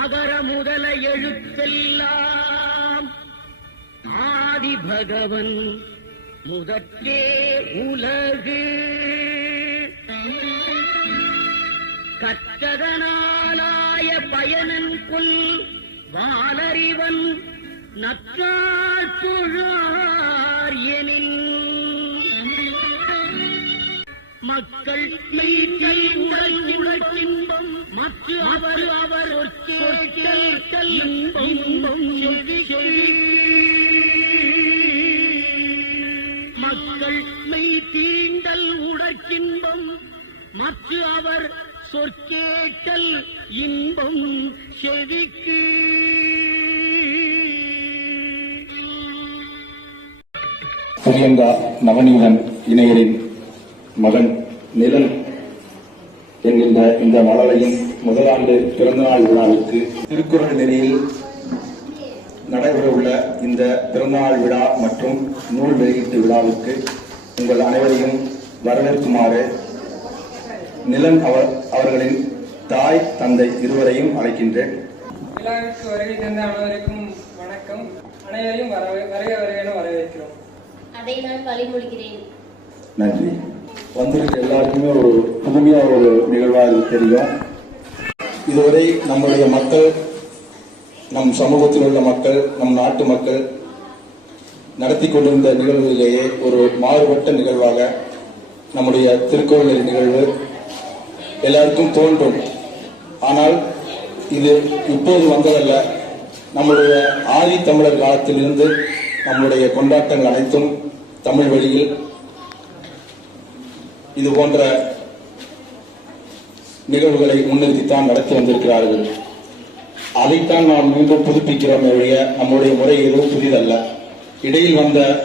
அகர முதல எழுத்தெல்லாம் ஆதி பகவன் முதற்றே உலகு கற்றதனாலாய பயனன் கொல் வாலறிவன் நற்றாள் புழார் எனின் மக்கள் மெய்கள் உடல் உடற்கின்பம் மற்ற அவர் அவர் இன்பம் மக்கள் மெய் தீண்டல் உடற்கின்பம். மற்ற அவர் சொற்கேட்டல் இன்பம். செவிக்கு. பிரியங்கா நவநீதன் இணையரின் மகன் நிலன் என்கின்ற இந்த மலரையின் முதலாண்டு பிறந்தநாள் விழாவிற்கு திருக்குறள் நிலையில் நடைபெறவுள்ள இந்த பிறந்தநாள் விழா மற்றும் நூல் வெளியீட்டு விழாவிற்கு உங்கள் அனைவரையும் வரவேற்குமாறு நிலன் அவர் அவர்களின் தாய் தந்தை இருவரையும் அழைக்கின்றேன். விழாவிற்கு வருகை தந்த அனைவருக்கும் வணக்கம். அனைவரையும் வரவே வருக வருக வரவேற்கிறோம். அதை நான் வழிமொழிகிறேன். நன்றி. வந்திருக்க எல்லாருக்குமே ஒரு புதுமையா ஒரு நிகழ்வா இது தெரியும். இதுவரை நம்முடைய மக்கள் நம் சமூகத்தில் உள்ள மக்கள் நம் நாட்டு மக்கள் நடத்தி கொண்டிருந்த நிகழ்வுகளிலேயே ஒரு மாறுபட்ட நிகழ்வாக நம்முடைய திருக்கோவில் நிகழ்வு எல்லாருக்கும் தோன்றும். ஆனால் இது இப்போது வந்ததல்ல. நம்முடைய ஆதி தமிழர் காலத்திலிருந்து நம்முடைய கொண்டாட்டங்கள் அனைத்தும் தமிழ் வழியில் இது போன்ற நிகழ்வுகளை முன்னிறுத்தித்தான் நடத்தி வந்திருக்கிறார்கள். அதைத்தான் நாம் மீண்டும் புதுப்பிக்கிறோம் ஒழிய நம்முடைய முறை எதுவும் புதிதல்ல. இடையில் வந்த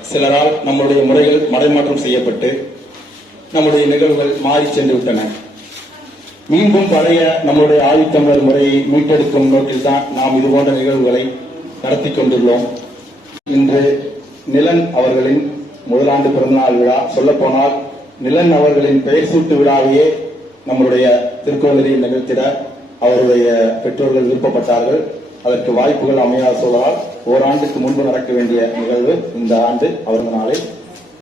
சிலரால் நம்முடைய முறைகள் மடைமாற்றம் செய்யப்பட்டு நம்முடைய நிகழ்வுகள் மாறி சென்று விட்டன. மீண்டும் பழைய நம்முடைய ஆதித்தமிழர் முறையை மீட்டெடுக்கும் நோக்கில் தான் நாம் இது போன்ற நிகழ்வுகளை நடத்தி கொண்டுள்ளோம். இன்று நிலன் அவர்களின் முதலாண்டு பிறந்தநாள் விழா. சொல்லப்போனால் நிலன் அவர்களின் பெயர் சூட்டு விழாவையே நம்முடைய திருக்கோவிலில் நிகழ்த்திட அவருடைய பெற்றோர்கள் விருப்பப்பட்டார்கள். அதற்கு வாய்ப்புகள் அமையாத சூழலால் ஓராண்டுக்கு முன்பு நடக்க வேண்டிய நிகழ்வு இந்த ஆண்டு அவரது நாளில்